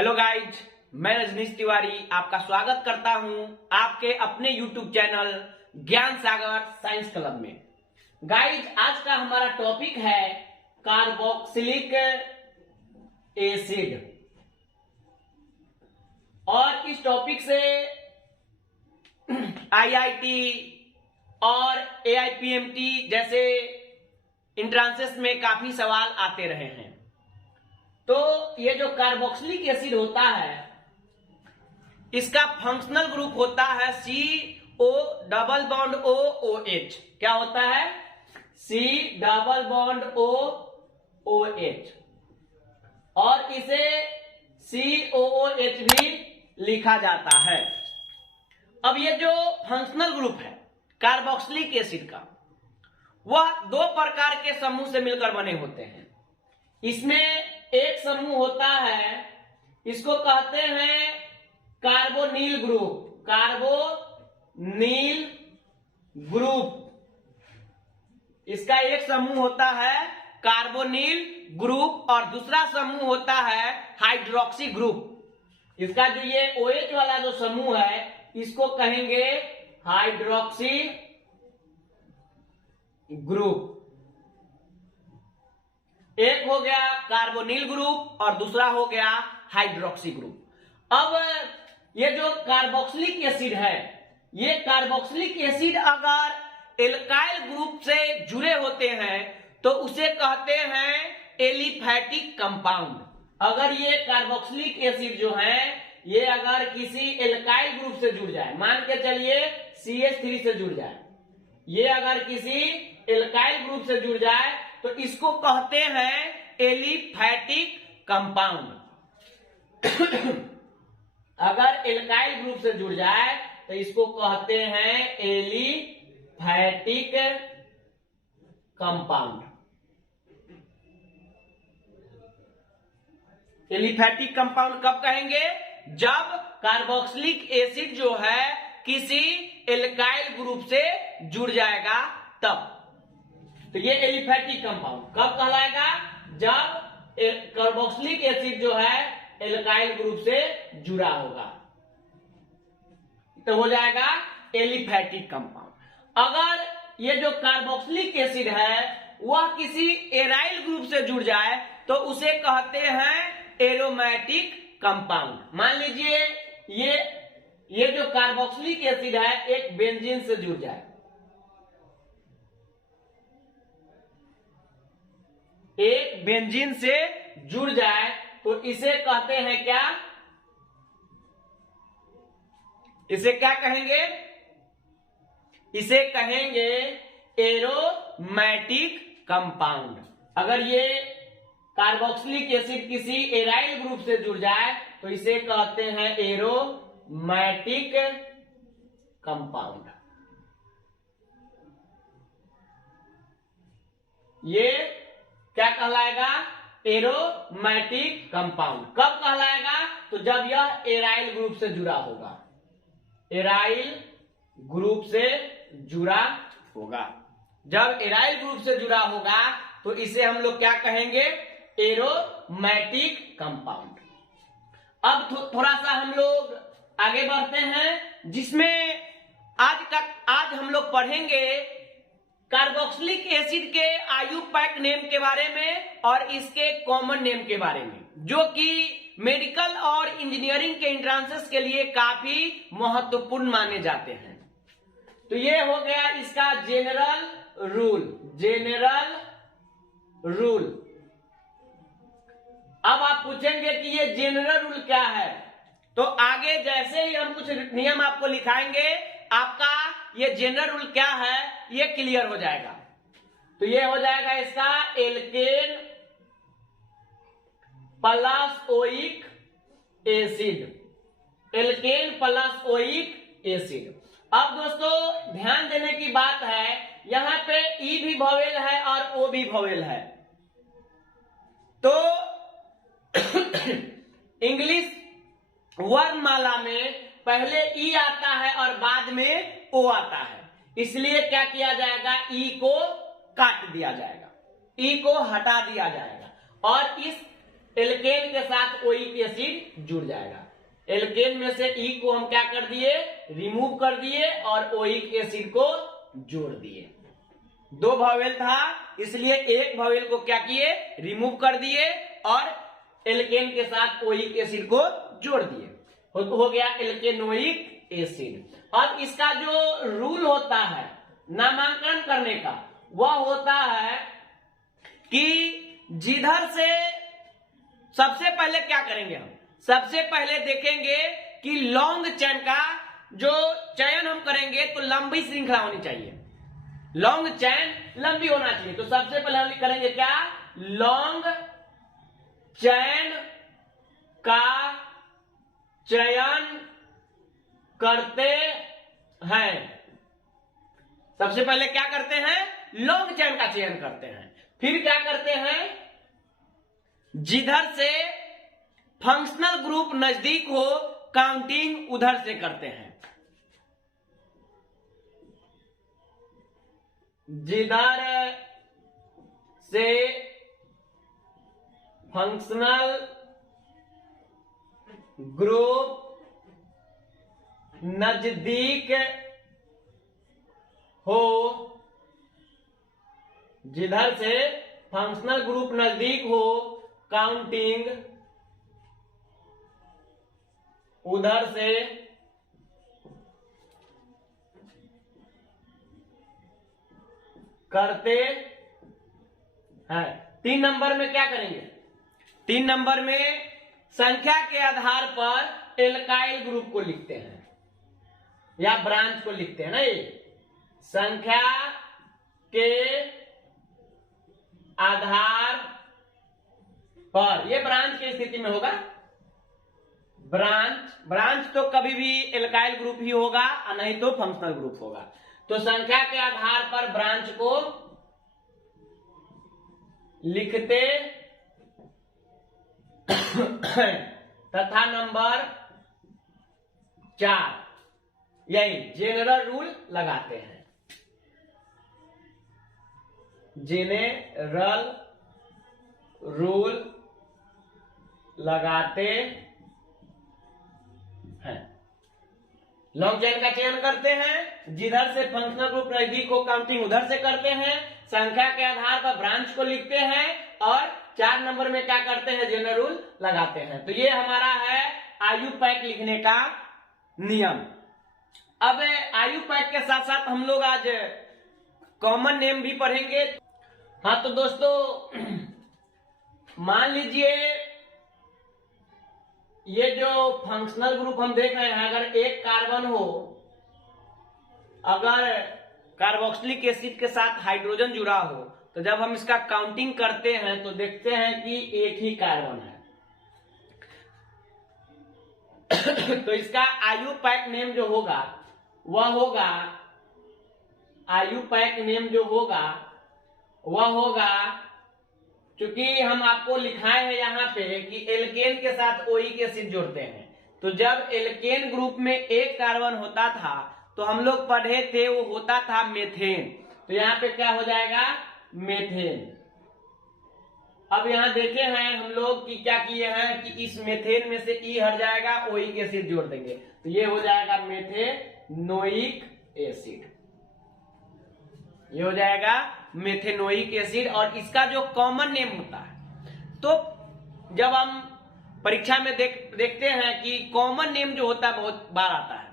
Hello guys, मैं रजनीश तिवारी आपका स्वागत करता हूं आपके अपने यूट्यूब चैनल ज्ञान सागर साइंस क्लब में। गाइज, आज का हमारा टॉपिक है कार्बोक्सिलिक एसिड और इस टॉपिक से आईआईटी और एआईपीएमटी जैसे इंट्रांसेस में काफी सवाल आते रहे हैं। तो ये जो कार्बोक्सिलिक एसिड होता है, इसका फंक्शनल ग्रुप होता है CO डबल बॉन्ड OOH। क्या होता है? C डबल बॉन्ड OOH, और इसे COOH भी लिखा जाता है। अब ये जो फंक्शनल ग्रुप है कार्बोक्सिलिक एसिड का, वह दो प्रकार के समूह से मिलकर बने होते हैं। इसमें एक समूह होता है, इसको कहते हैं कार्बोनिल ग्रुप। कार्बोनिल ग्रुप, इसका एक समूह होता है कार्बोनिल ग्रुप और दूसरा समूह होता है हाइड्रोक्सी ग्रुप। इसका जो ये OH वाला जो समूह है, इसको कहेंगे हाइड्रोक्सी ग्रुप। एक हो गया कार्बोनिल ग्रुप और दूसरा हो गया हाइड्रोक्सी ग्रुप। अब ये जो कार्बोक्सिलिक एसिड है, ये कार्बोक्सिलिक एसिड अगर एल्काइल ग्रुप से जुड़े होते हैं तो उसे कहते हैं एलिफैटिक कंपाउंड। अगर ये कार्बोक्सिलिक एसिड जो है, ये अगर किसी एल्काइल ग्रुप से जुड़ जाए, मान के चलिए CH3 से जुड़ जाए, ये अगर किसी एल्काइल ग्रुप से जुड़ जाए तो इसको कहते हैं एलिफैटिक कंपाउंड। अगर एल्काइल ग्रुप से जुड़ जाए तो इसको कहते हैं एलिफैटिक कंपाउंड। एलिफैटिक कंपाउंड कब कहेंगे? जब कार्बोक्सिलिक एसिड जो है किसी एल्काइल ग्रुप से जुड़ जाएगा तब। तो ये एलिफैटिक कंपाउंड कब कहलाएगा? जब कार्बोक्सिलिक एसिड जो है एल्काइल ग्रुप से जुड़ा होगा तो हो जाएगा एलिफैटिक कंपाउंड। अगर ये जो कार्बोक्सिलिक एसिड है वह किसी एराइल ग्रुप से जुड़ जाए तो उसे कहते हैं एरोमेटिक कंपाउंड। मान लीजिए ये जो कार्बोक्सिलिक एसिड है एक बेंजीन से जुड़ जाए, एक बेंजीन से जुड़ जाए तो इसे कहते हैं क्या? इसे क्या कहेंगे? इसे कहेंगे एरोमेटिक कंपाउंड। अगर ये कार्बोक्सिलिक एसिड किसी एराइल ग्रुप से जुड़ जाए तो इसे कहते हैं एरोमेटिक कंपाउंड। ये क्या कहलाएगा? Aromatic compound. कब कहलाएगा? तो जब यह एराइल ग्रुप से जुड़ा होगा, एराइल ग्रुप से जुड़ा होगा। जब एराइल ग्रुप से जुड़ा होगा तो इसे हम लोग क्या कहेंगे? Aromatic compound. अब थोड़ा सा हम लोग आगे बढ़ते हैं, जिसमें आज हम लोग पढ़ेंगे कार्बोक्सिलिक एसिड के आयुपैक नेम के बारे में और इसके कॉमन नेम के बारे में, जो कि मेडिकल और इंजीनियरिंग के एंट्रांसेस के लिए काफी महत्वपूर्ण माने जाते हैं। तो ये हो गया इसका जेनरल रूल। General rule. अब आप पूछेंगे कि ये जेनरल रूल क्या है, तो आगे जैसे ही हम कुछ नियम आपको लिखाएंगे, आपका ये जेनरल रूल क्या है ये क्लियर हो जाएगा। तो ये हो जाएगा इसका alkane plus oic acid. Alkane plus oic acid. अब दोस्तों ध्यान देने की बात है, यहां पे ई भी वोवेल है और ओ भी वोवेल है। तो इंग्लिश वर्णमाला में पहले ई आता है और बाद में ओ आता है, इसलिए क्या किया जाएगा? ई को काट दिया जाएगा, ई को हटा दिया जाएगा और इस एल्केन के साथ ओइक एसिड जुड़ जाएगा। एल्केन में से ई को हम क्या कर दिए, रिमूव कर दिए और ओइक एसिड को जोड़ दिए। 2 वावेल था इसलिए एक वावेल को क्या किए, रिमूव कर दिए और एल्केन के साथ ओइक एसिड को जोड़ दिए, हो गया एल्केनोइक एसिड। अब इसका जो रूल होता है नामांकन करने का, वह होता है कि जिधर से सबसे पहले क्या करेंगे, हम सबसे पहले देखेंगे कि लॉन्ग चेन का जो चयन हम करेंगे तो लंबी श्रृंखला होनी चाहिए, लॉन्ग चेन लंबी होना चाहिए। तो सबसे पहले हम करेंगे क्या, लॉन्ग चेन का चयन करते हैं। सबसे पहले क्या करते हैं, लॉन्ग चेन का चयन करते हैं। फिर क्या करते हैं, जिधर से फंक्शनल ग्रुप नजदीक हो काउंटिंग उधर से करते हैं। जिधर से फंक्शनल ग्रुप नजदीक हो, जिधर से फंक्शनल ग्रुप नजदीक हो काउंटिंग उधर से करते हैं। 3 नंबर में क्या करेंगे, 3 नंबर में संख्या के आधार पर एल्काइल ग्रुप को लिखते हैं या ब्रांच को लिखते हैं ना। ये संख्या के आधार पर, ये ब्रांच की स्थिति में होगा। ब्रांच तो कभी भी एल्काइल ग्रुप ही होगा और नहीं तो फंक्शनल ग्रुप होगा। तो संख्या के आधार पर ब्रांच को लिखते तथा नंबर 4 यही जेनरल रूल लगाते हैं। जेनरल रूल लगाते हैं। लॉन्ग चेन का चयन करते हैं, जिधर से फंक्शनल ग्रुप नजदीक हो काउंटिंग उधर से करते हैं, संख्या के आधार पर ब्रांच को लिखते हैं और 4 नंबर में क्या करते हैं, जनरल रूल लगाते हैं। तो ये हमारा है आयु पैक लिखने का नियम। अब आयु पैक के साथ साथ हम लोग आज कॉमन नेम भी पढ़ेंगे। हाँ तो दोस्तों मान लीजिए ये जो फंक्शनल ग्रुप हम देख रहे हैं, अगर एक कार्बन हो, अगर कार्बोक्सिलिक एसिड के साथ हाइड्रोजन जुड़ा हो, तो जब हम इसका काउंटिंग करते हैं तो देखते हैं कि एक ही कार्बन है। तो इसका आयु पैक नेम जो होगा वह होगा, आयु पैक नेम जो होगा वह होगा, क्योंकि हम आपको लिखाए हैं यहाँ पे कि एल्केन के साथ ओइक एसिड जोड़ते हैं। तो जब एल्केन ग्रुप में एक कार्बन होता था तो हम लोग पढ़े थे वो होता था मेथेन। तो यहाँ पे क्या हो जाएगा, मेथेन। अब यहाँ देखे हैं हम लोग कि क्या किए हैं कि इस मेथेन में से ई हट जाएगा, ओइक एसिड जोड़ देंगे तो ये हो जाएगा मेथेनोइक एसिड। ये हो जाएगा मेथेनोइक एसिड। और इसका जो कॉमन नेम होता है, तो जब हम परीक्षा में देखते हैं कि कॉमन नेम जो होता है बहुत बार आता है,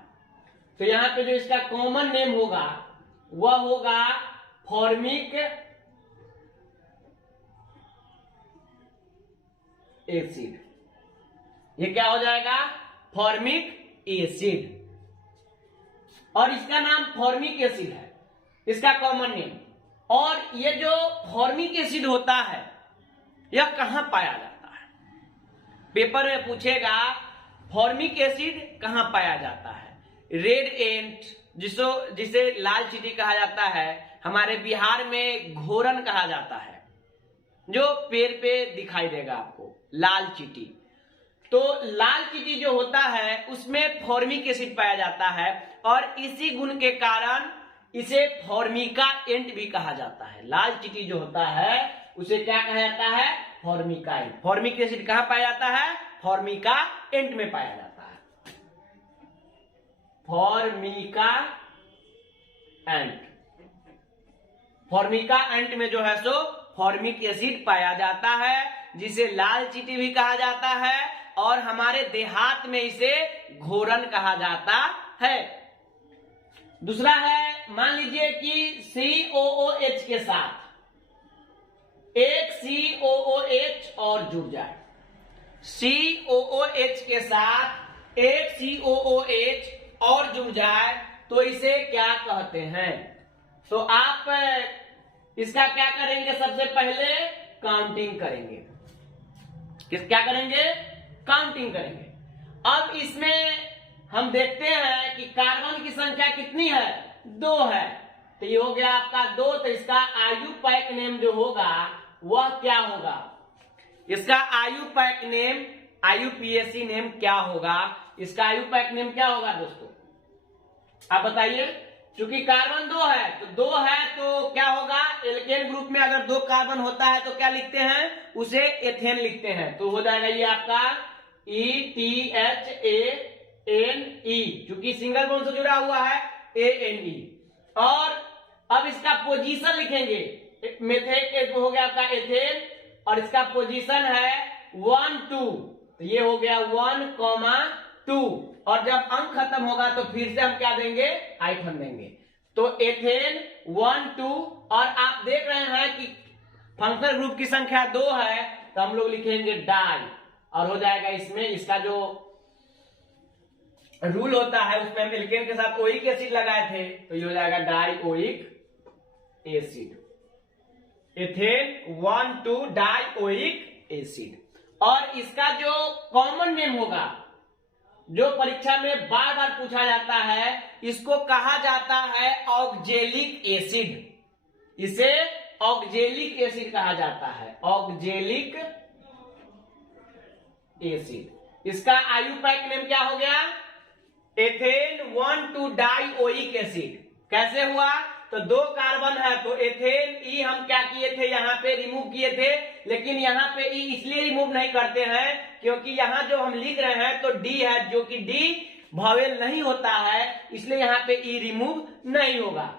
तो यहाँ पे जो इसका कॉमन नेम होगा वह होगा फॉर्मिक एसिड। ये क्या हो जाएगा, फॉर्मिक एसिड। और इसका नाम फॉर्मिक एसिड है, इसका कॉमन नेम। और ये जो फॉर्मिक एसिड होता है यह कहां पाया जाता है, पेपर में पूछेगा फॉर्मिक एसिड कहां पाया जाता है। रेड एंट जिसे लाल चींटी कहा जाता है, हमारे बिहार में घोरन कहा जाता है, जो पेड़ पे दिखाई देगा आपको, लाल चींटी। तो लाल चींटी जो होता है उसमें फॉर्मिक एसिड पाया जाता है और इसी गुण के कारण इसे फॉर्मिका एंट भी कहा जाता है। लाल चींटी जो होता है उसे क्या कहा जाता है? फॉर्मिका एंट। फॉर्मिक एसिड कहां पाया जाता है? फॉर्मिका एंट में पाया जाता है। फॉर्मिका एंट। फॉर्मिका एंट में जो है सो फॉर्मिक एसिड पाया जाता है, जिसे लाल चींटी भी कहा जाता है और हमारे देहात में इसे घोरन कहा जाता है। दूसरा है, मान लीजिए कि COOH के साथ एक COOH और जुड़ जाए। COOH के साथ एक COOH और जुड़ जाए तो इसे क्या कहते हैं? तो आप इसका क्या करेंगे? सबसे पहले काउंटिंग करेंगे। क्या करेंगे? काउंटिंग करेंगे। अब इसमें हम देखते हैं कि कार्बन की संख्या कितनी है? 2 है। तो ये हो गया आपका 2। तो इसका आयुपैक नेम जो होगा वह क्या होगा? इसका आयुपैक नेम, IUPAC नेम क्या होगा? इसका आयुपैक नेम क्या होगा दोस्तों? आप बताइए। चूंकि कार्बन 2 है तो 2 है तो क्या होगा? एल्केन ग्रुप में अगर 2 कार्बन होता है तो क्या लिखते हैं? उसे एथेन लिखते हैं। तो हो जाएगा ये आपका ETHANE, चूंकि सिंगल बॉन्ड से जुड़ा हुआ है ANE। और अब इसका पोजीशन लिखेंगे। मेथेन हो गया आपका एथेन और इसका पोजीशन है 1 2। तो ये हो गया 1,2 और जब अंक खत्म होगा तो फिर से हम क्या देंगे? हाइफन देंगे। तो एथेन 1 2 और आप देख रहे हैं कि फंक्शनल ग्रुप की संख्या 2 है तो हम लोग लिखेंगे डाई और हो जाएगा इसमें इसका जो रूल होता है उसमें हम एल्केन के साथ ओइक एसिड लगाए थे तो ये हो जाएगा die oic acid. Ethane 1 2 die oic acid. और इसका जो कॉमन नेम होगा, जो परीक्षा में बार बार पूछा जाता है, इसको कहा जाता है ऑक्जेलिक एसिड। इसे ऑक्जेलिक एसिड कहा जाता है। Oxalic acid. इसका आयुपैक नेम क्या हो गया? Ethane 1 2 die oic acid. कैसे हुआ? तो 2 कार्बन है तो एथेन ई हम क्या किए थे? यहाँ पे रिमूव किए थे, लेकिन यहाँ पे ई इसलिए रिमूव नहीं करते हैं क्योंकि यहाँ जो हम लिख रहे हैं तो डी है, जो कि डी वॉवेल नहीं होता है, इसलिए यहाँ पे ई रिमूव नहीं होगा।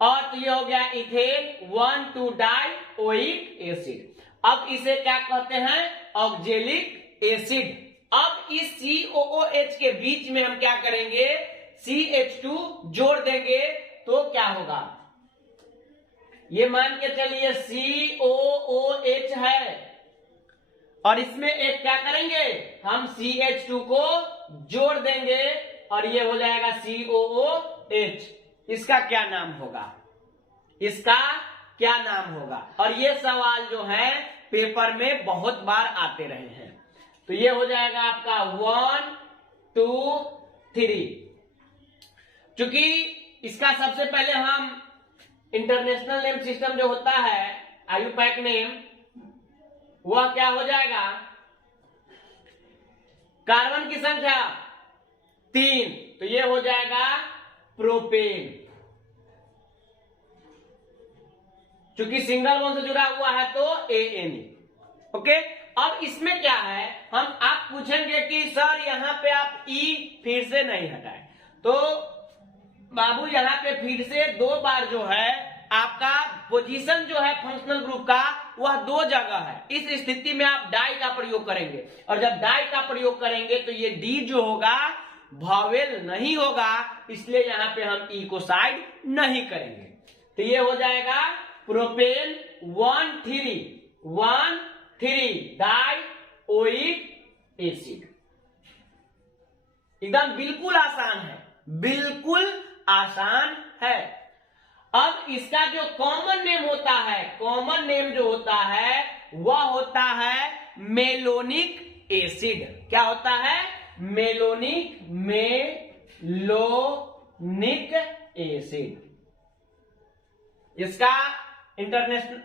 और तो ये हो गया इथेन 1 2 डाई ओइक एसिड। अब इसे क्या कहते हैं? Oxalic acid. अब इस COOH के बीच में हम क्या करेंगे? CH2 जोड़ देंगे तो क्या होगा? ये मान के चलिए COOH है और इसमें एक क्या करेंगे? हम CH2 को जोड़ देंगे और ये हो जाएगा COOH। इसका क्या नाम होगा? इसका क्या नाम होगा? और ये सवाल जो है पेपर में बहुत बार आते रहे हैं। तो ये हो जाएगा आपका 1 2 3। चूंकि इसका सबसे पहले हम इंटरनेशनल नेम सिस्टम जो होता है आयुपैक नेम, वह क्या हो जाएगा? कार्बन की संख्या 3 तो ये हो जाएगा प्रोपेन। चूंकि सिंगल बॉन्ड से जुड़ा हुआ है तो ANE। ओके। अब इसमें क्या है? आप पूछेंगे कि सर यहाँ पे आप E फिर से नहीं हटाए, तो बाबू यहाँ पे फिर से 2 बार जो है आपका पोजीशन जो है फंक्शनल ग्रुप का वह 2 जगह है। इस स्थिति में आप डाई का प्रयोग करेंगे और जब डाई का प्रयोग करेंगे तो ये डी जो होगा वॉवेल नहीं होगा, इसलिए यहाँ पे हम ई को साइड नहीं करेंगे। तो ये हो जाएगा प्रोपेन 1 3 डाई ओइक एसिड। एकदम बिल्कुल आसान है, बिल्कुल आसान है। अब इसका जो कॉमन नेम होता है, कॉमन नेम जो होता है वह होता है मेलोनिक एसिड। क्या होता है? Malonic acid. इसका इंटरनेशनल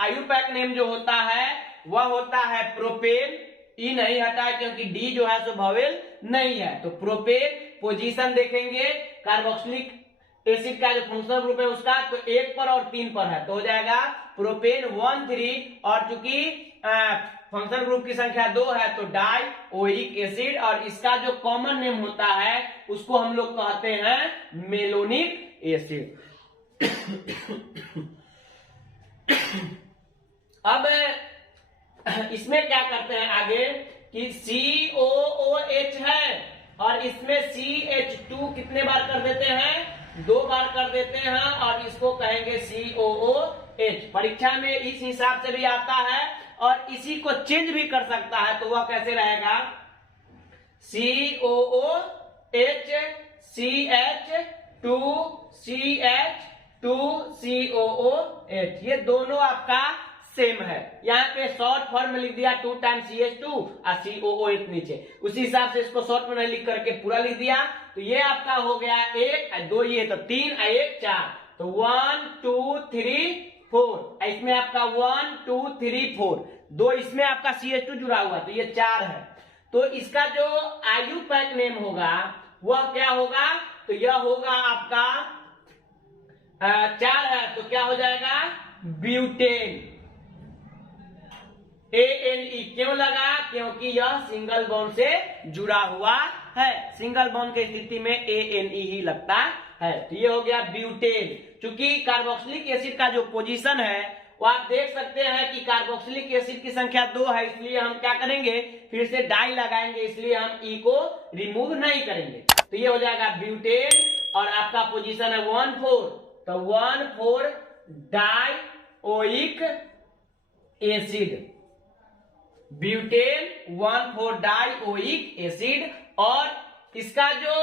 आयुपैक नेम जो होता है वह होता है प्रोपेन। ई नहीं हटा क्योंकि डी जो है सो वॉवेल नहीं है, तो प्रोपेन। पोजीशन देखेंगे कार्बोक्सिलिक एसिड का जो फंक्शनल ग्रुप है उसका, तो 1 पर और 3 पर है, तो हो जाएगा प्रोपेन 1,3, और चूंकि फंक्शनल ग्रुप की संख्या 2 है तो डाइओइक एसिड, और इसका जो कॉमन नेम होता है उसको हम लोग कहते हैं मेलोनिक एसिड। अब इसमें क्या करते हैं आगे कि COOH है और इसमें CH2 कितने बार कर देते हैं, 2 बार कर देते हैं, और इसको कहेंगे COOH। परीक्षा में इस हिसाब से भी आता है और इसी को चेंज भी कर सकता है, तो वह कैसे रहेगा, COOH CH2 CH2 COOH, ये दोनों आपका सेम है। यहाँ पे शॉर्ट फॉर्म में लिख दिया 2 टाइम्स CH2 और COOH नीचे, उसी हिसाब से इसको शॉर्ट में नहीं लिख करके पूरा लिख दिया, तो ये आपका हो गया 1 2, ये तो 3 1 4, तो 1 2 3 4, इसमें आपका 1 2 3 4, 2 इसमें आपका CH2 जुड़ा हुआ, तो ये 4 है। तो इसका जो आयुपैक नेम होगा वह क्या होगा, तो यह होगा आपका 4 है, तो क्या हो जाएगा ब्यूटेन, ANE। क्यों लगा, क्योंकि यह सिंगल बॉन्ड से जुड़ा हुआ है, सिंगल बॉन्ड की स्थिति में ANE ही लगता है, तो ये हो गया ब्यूटेन। चूंकि कार्बोक्सिलिक एसिड का जो पोजीशन है वो आप देख सकते हैं कि कार्बोक्सिलिक एसिड की संख्या 2 है, इसलिए हम क्या करेंगे, फिर से डाई लगाएंगे, इसलिए हम E को रिमूव नहीं करेंगे, तो ये हो जाएगा ब्यूटेन, और आपका पोजीशन है 1,4, तो 1,4 dioic acid, butane 1,4 dioic acid, और इसका जो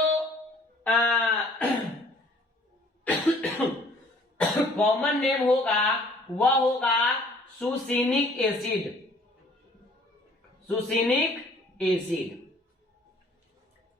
कॉमन नेम होगा वह होगा सुसिनिक एसिड, सुसिनिक एसिड।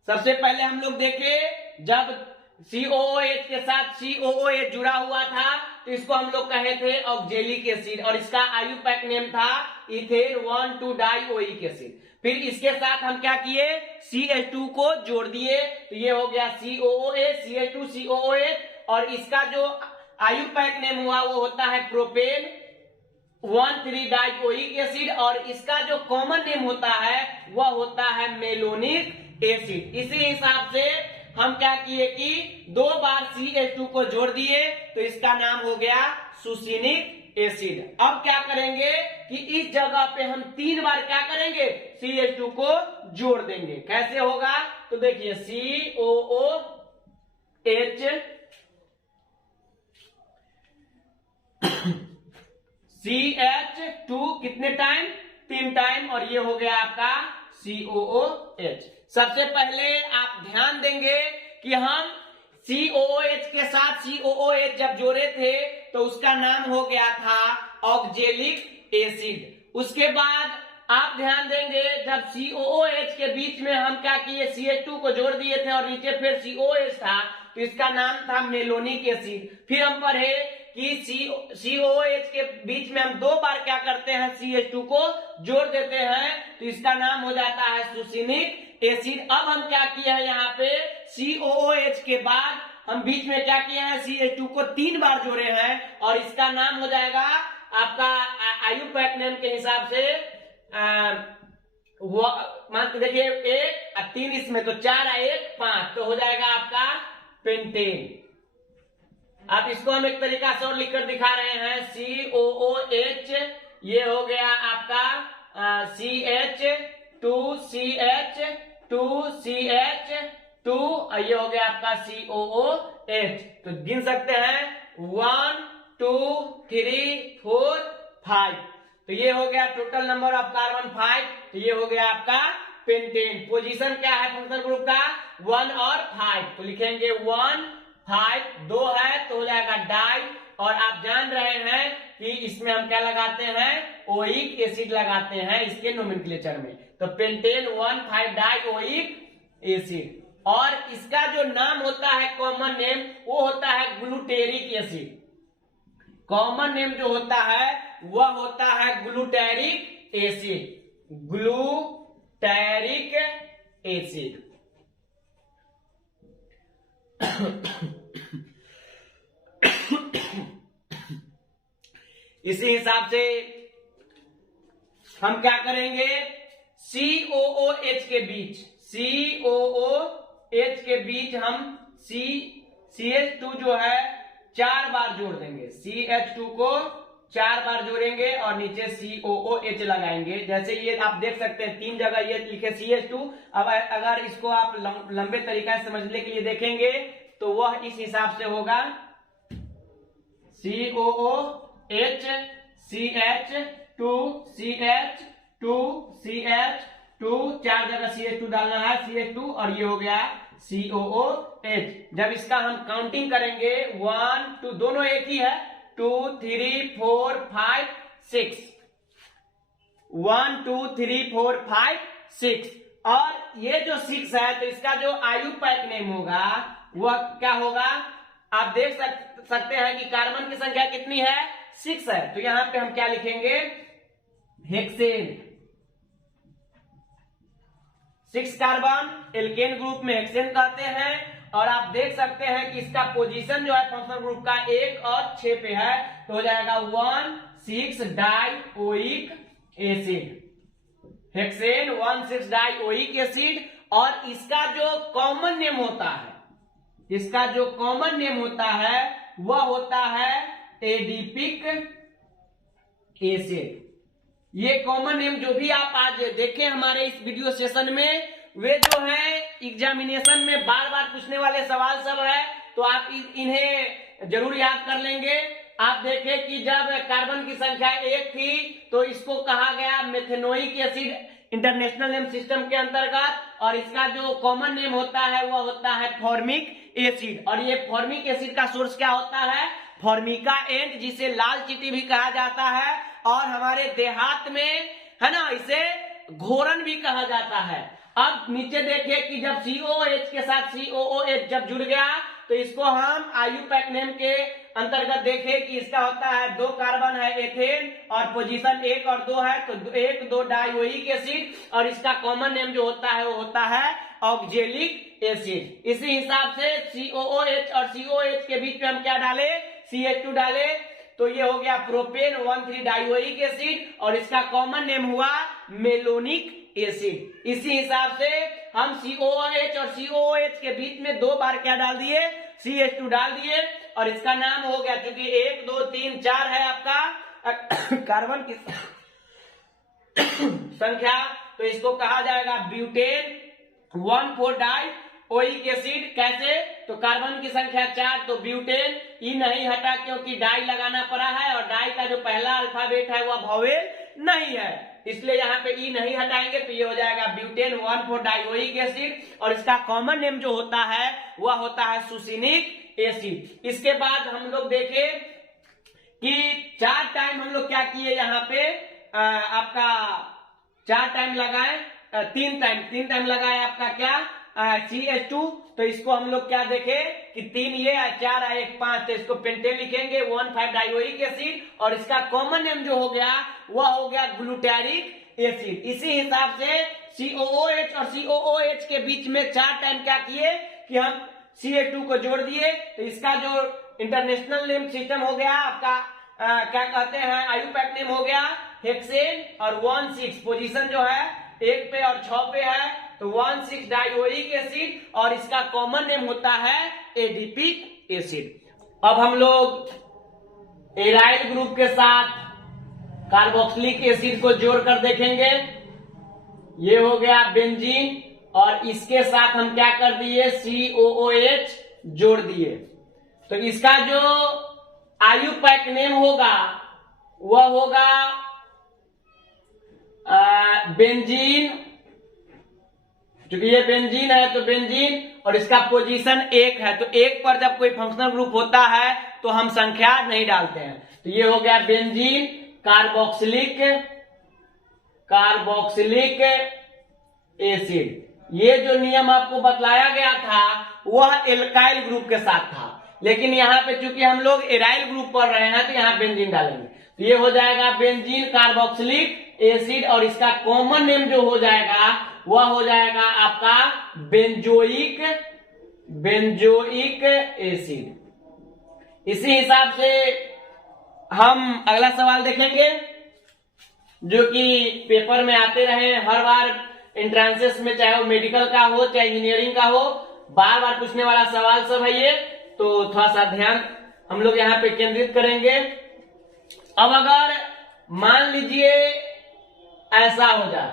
सबसे पहले हम लोग देखे जब COOH के साथ COOH जुड़ा हुआ था तो इसको हम लोग कहे थे ऑक्जेलिक एसिड, और इसका आयुपैक नेम था इथेन 1,2 डाइओइक एसिड। फिर इसके साथ हम क्या किए, CH2 को जोड़ दिए, तो ये हो गया COOH CH2 COOH, और इसका जो आयुपैक नेम हुआ वो होता है प्रोपेन 1,3 डाइओइक एसिड, और इसका जो कॉमन नेम होता है वह होता है मेलोनिक एसिड। इसी हिसाब से हम क्या किए कि 2 बार CH2 को जोड़ दिए, तो इसका नाम हो गया सुसिनिक एसिड। अब क्या करेंगे कि इस जगह पे हम 3 बार क्या करेंगे, CH2 को जोड़ देंगे। कैसे होगा, तो देखिए CH2 कितने टाइम, 3 टाइम, और ये हो गया आपका COOH। सबसे पहले आप ध्यान देंगे कि हम COOH के साथ COOH जब जोड़े थे तो उसका नाम हो गया था ऑक्जेलिक एसिड। उसके बाद आप ध्यान देंगे जब COOH के बीच में हम क्या किए, CH2 को जोड़ दिए थे और नीचे फिर COOH था, तो इसका नाम था मेलोनिक एसिड। फिर हम पढ़े कि COOH के बीच में हम 2 बार क्या करते हैं, CH2 को जोड़ देते हैं, तो इसका नाम हो जाता है सुसिनिक एसिड। अब हम क्या किए हैं, यहाँ पे COOH के बाद हम बीच में क्या किए हैं, CH2 को 3 बार जोड़े हैं, और इसका नाम हो जाएगा आपका आयुपैक नेम के हिसाब से मान के देखिए 1 और 3 इसमें, तो 4 और 1 5, तो हो जाएगा आपका पेंटेन। आप इसको हम एक तरीका से और लिखकर दिखा रहे हैं, COOH ये हो गया आपका CH2CH2CH2, और ये हो गया आपका COOH। तो गिन सकते हैं 1 2 3 4 5, तो ये हो गया टोटल नंबर ऑफ कार्बन 5, तो ये हो गया आपका पेंटेन। पोजीशन क्या है फंक्शनल ग्रुप का, 1 और 5, तो लिखेंगे 1 5, 2 है तो हो जाएगा डाई, और आप जान रहे हैं कि इसमें हम क्या लगाते हैं, ओइक एसिड लगाते हैं इसके नोमेनक्लेचर में, तो पेंटेन 1 5 डाइओइक एसिड। और इसका जो नाम होता है कॉमन नेम वो होता है ग्लूटेरिक एसिड। कॉमन नेम जो होता है वह होता है ग्लूटेरिक एसिड, ग्लूटेरिक एसिड। इसी हिसाब से हम क्या करेंगे, COOH के बीच, COOH के बीच हम CH2 जो है 4 बार जोड़ देंगे, CH2 को 4 बार जोड़ेंगे और नीचे COOH लगाएंगे। जैसे ये आप देख सकते हैं 3 जगह ये लिखे CH2। अब अगर इसको आप लंबे तरीका से समझने के लिए देखेंगे तो वह इस हिसाब से होगा, COOH CH2 CH2 CH2, 4 जगह CH2 डालना है, CH2, और ये हो गया COOH। जब इसका हम काउंटिंग करेंगे 1 2, दोनों एक ही है, 2 3 4 5 6, 1 2 3 4 5 6, और ये जो 6 है तो इसका जो IUPAC नेम होगा वह क्या होगा, आप देख सकते हैं कि कार्बन की संख्या कितनी है, 6 है, तो यहां पे हम क्या लिखेंगे, हेक्सेन। 6 कार्बन एल्केन ग्रुप में हेक्सेन कहते हैं, और आप देख सकते हैं कि इसका पोजीशन जो है फंक्शनल ग्रुप का 1 और 6 पे है, तो हो जाएगा 1,6-डाइओइक एसिड, हेक्सेन 1,6-डाइओइक एसिड। और इसका जो कॉमन नेम होता है, इसका जो कॉमन नेम होता है वह होता है एडिपिक एसिड। ये कॉमन नेम जो भी आप आज देखें हमारे इस वीडियो सेशन में, वे जो है एग्जामिनेशन में बार बार पूछने वाले सवाल सब है, तो आप इन्हें जरूर याद कर लेंगे। आप देखें कि जब कार्बन की संख्या 1 थी तो इसको कहा गया methanoic acid international name system के अंतर्गत, और इसका जो कॉमन नेम होता है वह होता है फॉर्मिक एसिड। और ये फॉर्मिक एसिड का सोर्स क्या होता है, फॉर्मिका एंड, जिसे लाल चींटी भी कहा जाता है, और हमारे देहात में है ना इसे घोरन भी कहा जाता है। अब नीचे देखिए कि जब COOH के साथ COOH जब जुड़ गया तो इसको हम IUPAC नेम के अंतर्गत देखें कि इसका होता है 2 कार्बन है एथेन, और पोजीशन 1 और 2 है, तो 1,2-डाइओइक एसिड, और इसका कॉमन नेम जो होता है वो होता है ऑक्जेलिक एसिड। इसी हिसाब से COOH और COH के बीच में हम क्या डाले, CH2 डाले, तो ये हो गया प्रोपेन 1,3-डाइओइक एसिड, और इसका कॉमन नेम हुआ मेलोनिक एसिड। इसी हिसाब से हम COOH और COOH के बीच में 2 बार क्या डाल दिए, CH2 डाल दिए, और इसका नाम हो गया, क्योंकि 1 2 3 4 है आपका कार्बन की संख्या, तो इसको कहा जाएगा ब्यूटेन 1,4-डाइओइक एसिड। कैसे, तो कार्बन की संख्या 4, तो ब्यूटेन, ई नहीं हटा क्योंकि डाई लगाना पड़ा है, और डाई का जो पहला अल्फाबेट है वह वोवेल नहीं है, इसलिए यहाँ पे ई नहीं हटाएंगे, तो ये हो जाएगा ब्यूटेन 1,4-डाइओइक एसिड, और इसका कॉमन नेम जो होता है वह होता है सुसिनिक एसिड। इसके बाद हम लोग देखें कि 4 टाइम हम लोग क्या किए, यहाँ पे आपका 4 टाइम लगाए, 3 टाइम लगाए आपका क्या, CH2, तो इसको हम लोग क्या देखे कि 3 ये 4 1 5, तो इसको पेंटेन लिखेंगे 1,5-डाइओइक एसिड, और इसका कॉमन नेम जो हो गया वह हो गया ग्लूटारिक एसिड। इसी हिसाब से COOH और COOH के बीच में 4 टाइम क्या किए कि हम CH2 को जोड़ दिए, तो इसका जो इंटरनेशनल नेम सिस्टम हो गया आपका क्या कहते हैं, IUPAC नेम हो गया हेक्सेन, और 1,6 पोजीशन जो है 1 पे और 6 पे है, तो 1,6-डाइओइक एसिड, और इसका कॉमन नेम होता है एडिपिक एसिड। अब हम लोग एराइल ग्रुप के साथ कार्बोक्सिलिक एसिड को जोड़कर देखेंगे। ये हो गया बेंजीन, और इसके साथ हम क्या कर दिए, COOH जोड़ दिए, तो इसका जो IUPAC नेम होगा वह होगा बेंजीन, क्योंकि ये बेंजीन है तो बेंजीन, और इसका पोजीशन 1 है, तो 1 पर जब कोई फंक्शनल ग्रुप होता है तो हम संख्या नहीं डालते हैं, तो ये हो गया बेंजीन कार्बोक्सिलिक एसिड। ये जो नियम आपको बतलाया गया था वह एल्काइल ग्रुप के साथ था, लेकिन यहाँ पे चूंकि हम लोग एराइल ग्रुप पढ़ रहे हैं तो यहाँ बेंजीन डालेंगे, तो ये हो जाएगा बेंजीन कार्बोक्सिलिक एसिड, और इसका कॉमन नेम जो हो जाएगा वह हो जाएगा आपका बेंजोइक एसिड। इसी हिसाब से हम अगला सवाल देखेंगे जो कि पेपर में आते रहे हर बार एंट्रांसेस में, चाहे वो मेडिकल का हो चाहे इंजीनियरिंग का हो, बार बार पूछने वाला सवाल सब है ये। तो थोड़ा सा ध्यान हम लोग यहाँ पे केंद्रित करेंगे। अब अगर मान लीजिए ऐसा हो जाए,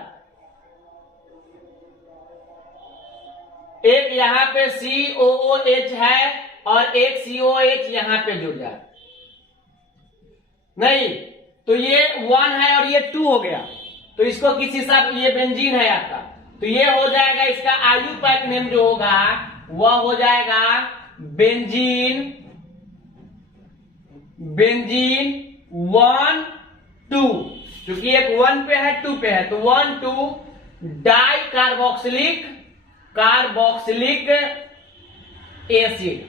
एक यहाँ पे COOH है और एक COH यहाँ पे जुड़ जाए, नहीं तो ये 1 है और ये 2 हो गया, तो इसको किस हिसाब, ये बेंजीन है आपका, तो ये हो जाएगा इसका आयुपैक नेम जो होगा वह हो जाएगा बेंजीन 1 2, क्योंकि एक 1 पे है 2 पे है, तो 1 2 डाई कार्बोक्सिलिक एसिड।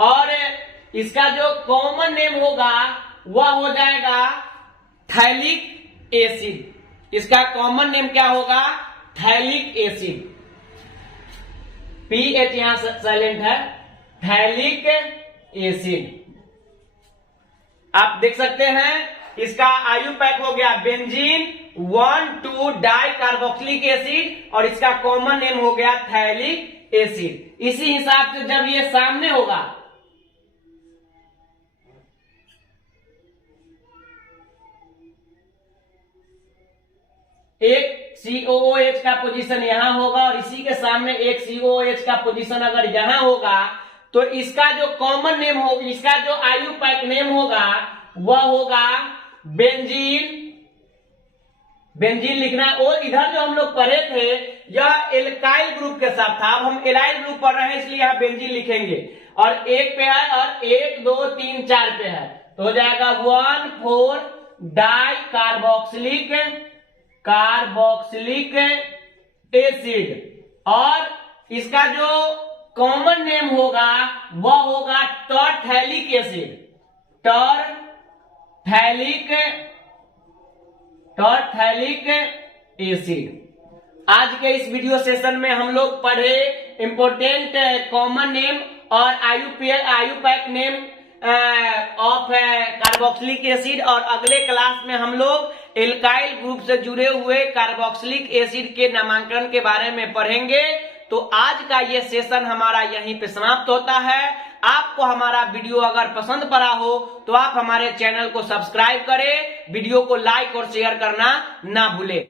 और इसका जो कॉमन नेम होगा वह हो जाएगा थैलिक एसिड। इसका कॉमन नेम क्या होगा? Phthalic acid. पीएच यहां साइलेंट है, थैलिक एसिड। आप देख सकते हैं इसका आयुपैक हो गया बेंजीन 1 2 डाई कार्बोक्सिलिक एसिड और इसका कॉमन नेम हो गया थैलिक एसिड। इसी हिसाब से जब ये सामने होगा, एक COOH का पोजीशन यहां होगा और इसी के सामने एक COOH का पोजीशन अगर यहां होगा, तो इसका जो कॉमन नेम हो, इसका जो आयुपैक नेम होगा वह होगा बेंजीन लिखना। और इधर जो हम लोग पढ़े थे यह एल्काइल ग्रुप के साथ था, अब हम एलाइल ग्रुप पढ़ रहे हैं इसलिए यहां बेंजीन लिखेंगे। और एक पे है और 1 2 3 4 पे है, तो हो जाएगा 1 4 डाई कार्बोक्सिलिक एसिड। और इसका जो कॉमन नेम होगा वह होगा टॉर्थैलिक एसिड, टॉर्थैलिक एसिड। आज के इस वीडियो सेशन में हम लोग पढ़े इंपोर्टेंट कॉमन नेम और IUPAC name of carboxylic acid, और अगले क्लास में हम लोग एल्काइल ग्रुप से जुड़े हुए कार्बोक्सिलिक एसिड के नामांकन के बारे में पढ़ेंगे। तो आज का ये सेशन हमारा यहीं पे समाप्त होता है। आपको हमारा वीडियो अगर पसंद पड़ा हो तो आप हमारे चैनल को सब्सक्राइब करें, वीडियो को लाइक और शेयर करना ना भूलें।